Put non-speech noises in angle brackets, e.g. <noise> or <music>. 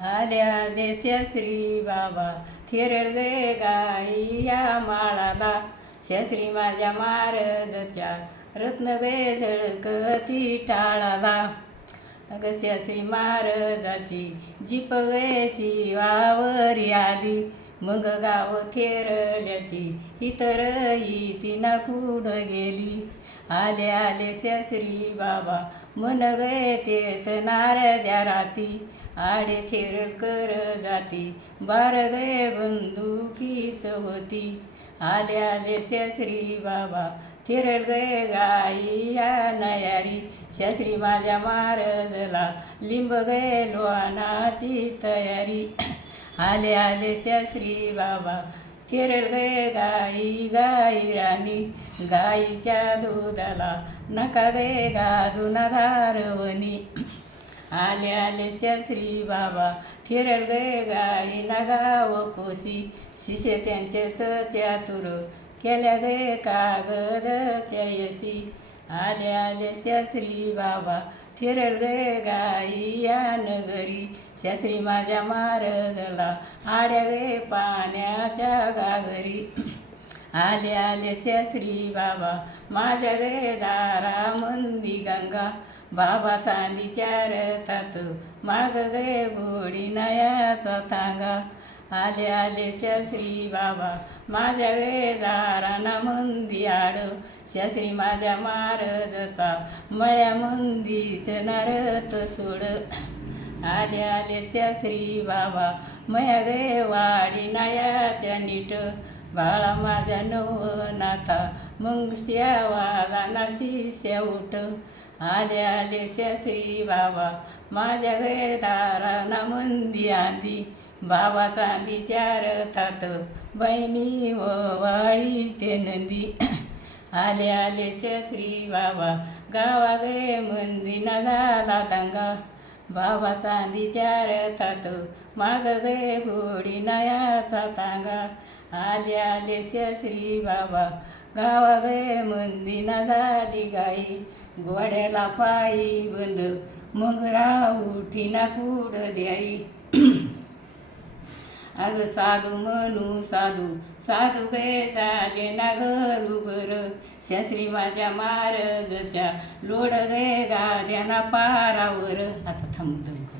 आल्या आले श्री बाबा थिरल गे गाई या माळाला श्री माझ्या महाराजच्या रत्न गे झळकती टाळाला. अग श्री महाराजाची जीप गे शिवावरी आली. मग गाव थेरल्याची इतरही तिना कुठं गेली. आले आले श्री बाबा मन गे तेत नारद्या राती. आडे थेरल कर जाती. बारगे बंदुकीच होती. आले आले शास्त्री बाबा. थेरल गे गाई या नयारी. शास्त्री माझ्या मारजला. लिंब गे लोणाची तयारी. आले आले शास्त्री बाबा. थेरल गे गाई गाई राणी. गाईच्या दुधाला नका गे गादून धारवणी. आले आले श्री बाबा. थिरल गे गाई ना गाव कोशी. शिशे त्यांचे चातुर. केल्या गे कागद यशी आले आले श्री बाबा. थिरल गे गाई या नगरी. शास्त्री माझ्या मारजला. आड्या गे पाण्याच्या गागरी. आले आले श्री बाबा. माझ्या गे दारा मंदी गंगा. बाबा चांदीच्या रथात माग गे घोडी नयाचा तांगा. आले आले श्री बाबा. माझ्या गे दाराना मंदी आड. श्री माझ्या महाराजचा मळ्या मंदीच नारत सोड. आले आले श्री बाबा. मया गे वाडी नयाच्या नीट. बाळा माझ्या नवनाथा मग श्यावाला नाशी शेवट. आले आले श्री बाबा माझ्या गे दाराना मंदी आंदी बाबा चांदीच्या रथात बहिणी व वाळी ते नंदी. आले आले श्री बाबा गावा गे मंदिना झाला दंगा. बाबा चांदी चार रथात माग गे गोडी नयाचा तांगा. आले आले श्री बाबा. गावा गे मंदिना झाली गाई. गोड्याला पायी बंद. मग उठीना कुड द्याई. <clears throat> अग साधू म्हणू साधू साधू गे झाले ना गरू बर शास्त्री माझ्या महाराजच्या लोड गे गाद्याना पारावर. आता थांबतो